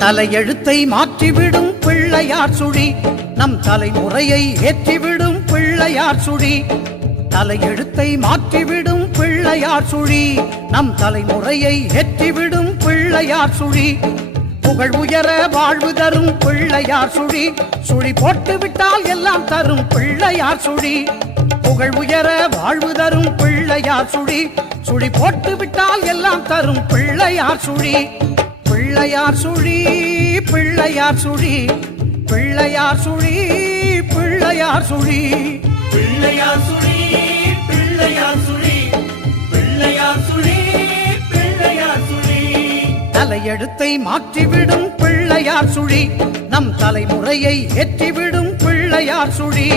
தலையெழுத்தை மாற்றிவிடும் பிள்ளையார் சுழி நம் தலைமுறையை ஏற்றிவிடும் பிள்ளையார் சுழி தலையெழுத்தை மாற்றிவிடும் பிள்ளையார் சுழி நம் தலைமுறையை ஏற்றிவிடும் பிள்ளையார் சுழி புகழ் உயர வாழ்வு தரும் பிள்ளையார் சுழி சுழி போட்டு விட்டால் எல்லாம் தரும் பிள்ளையார் சுழி புகழ் உயர வாழ்வு தரும் பிள்ளையார் சுழி சுழி போட்டு விட்டால் எல்லாம் தரும் பிள்ளையார் சுழி பிள்ளையார் சுழி பிள்ளையார் சுழி பிள்ளையார் சுழி பிள்ளையார் சுழி பிள்ளையார் சுழி பிள்ளையார் சுழி பிள்ளையார் சுழி பிள்ளையார் சுழி தலையெழுத்தை மாற்றிவிடும் பிள்ளையார் சுழி நம் தலைமுறையை ஏற்றிவிடும் பிள்ளையார் சுழி